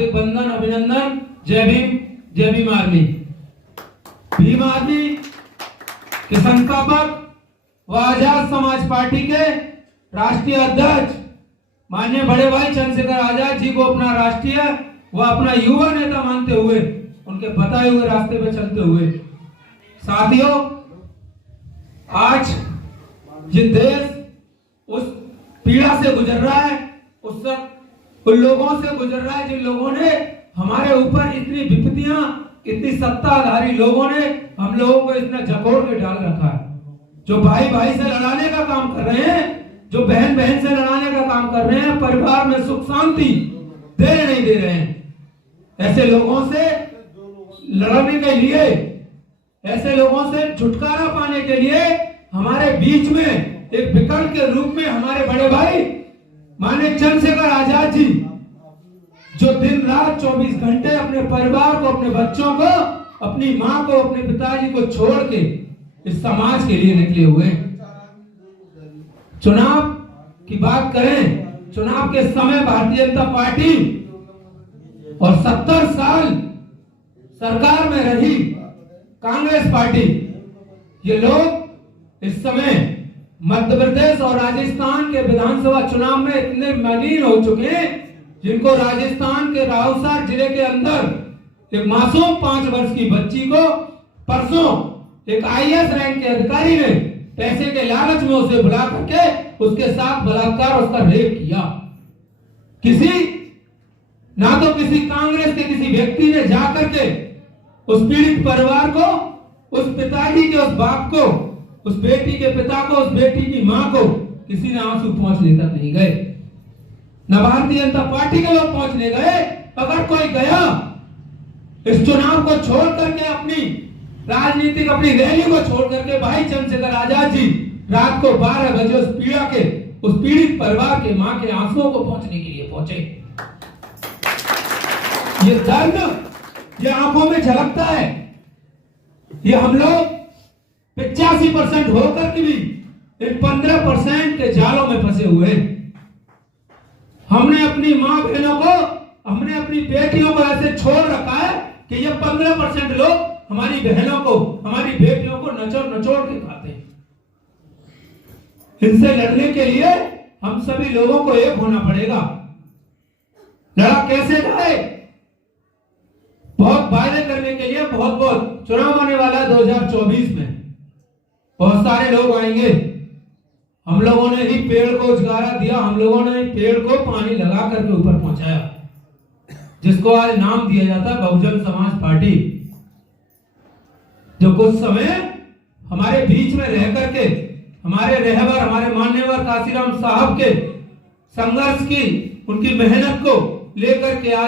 हार्दिक बंधन, अभिनंदन। जय भीम, जय भीम आर्मी। भीम आर्मी के संस्थापक व आजाद समाज पार्टी के राष्ट्रीय अध्यक्ष माननीय बड़े भाई चंद्रशेखर आजाद जी को अपना राष्ट्रीय व अपना युवा नेता मानते हुए, उनके बताए हुए रास्ते पर चलते हुए, साथियों, आज ये देश उस पीड़ा से गुजर रहा है, उन लोगों से गुजर रहा है जिन लोगों ने हमारे ऊपर इतनी विपत्तियां, इतनी सत्ताधारी लोगों ने हम लोगों को इतना जकोड़ के डाल रखा है। जो भाई भाई से लड़ाने का काम कर रहे हैं, जो बहन बहन से लड़ाने का काम कर रहे हैं, परिवार में सुख शांति देने नहीं दे रहे हैं, ऐसे लोगों से लड़ने के लिए, ऐसे लोगों से छुटकारा पाने के लिए हमारे बीच में एक विकल्प के रूप में हमारे बड़े भाई माननीय चंद्रशेखर आजाद जी, जो दिन रात 24 घंटे अपने परिवार को, अपने बच्चों को, अपनी मां को, अपने पिताजी को छोड़ के इस समाज के लिए निकले हुए। चुनाव की बात करें, चुनाव के समय भारतीय जनता पार्टी और 70 साल सरकार में रही कांग्रेस पार्टी, ये लोग इस समय मध्य प्रदेश और राजस्थान के विधानसभा चुनाव में इतने मलिन हो चुके हैं, जिनको राजस्थान के राउसार जिले के अंदर एक मासूम 5 वर्ष की बच्ची को परसों एक आईएएस रैंक के अधिकारी ने पैसे के लालच में उसे बुला करके उसके साथ बलात्कार, उसका रेप किया। ना तो किसी कांग्रेस के किसी व्यक्ति ने जाकर के उस पीड़ित परिवार को, उस पिताजी के उस बाप को, उस बेटी के पिता को, उस बेटी की मां को किसी ने आंसू पहुंचने तक नहीं गए। न भारतीय जनता पार्टी के लोग पहुंचने गए। अगर कोई गया इस चुनाव को छोड़ करके, अपनी राजनीतिक अपनी रैली को छोड़ करके, भाई चंद्रशेखर आजाद जी रात को 12 बजे उस पीड़ित परिवार के मां के आंसुओं को पहुंचने के लिए पहुंचे। ये दर्द ये आंखों में झलकता है। ये हम लोग 85% होकर के भी इन 15% के जालों में फंसे हुए। हमने अपनी मां बहनों को, हमने अपनी बेटियों को ऐसे छोड़ रखा है कि ये 15% लोग हमारी बहनों को, हमारी बेटियों को नचोड़ के खाते हैं। इनसे लड़ने के लिए हम सभी लोगों को एक होना पड़ेगा। लड़ा कैसे जाए? बहुत वायदे करने के लिए बहुत चुनाव आने वाला है 2024 में। बहुत सारे लोग आएंगे। हम लोगों ने ही पेड़ को उजागारा दिया, हम लोगों ने पेड़ को पानी लगा करके ऊपर पहुंचाया, जिसको आज नाम दिया जाता है बहुजन समाज पार्टी, जो कुछ समय हमारे बीच में रह करके हमारे रहबर, हमारे मान्यवर काशीराम साहब के संघर्ष की, उनकी मेहनत को लेकर के आज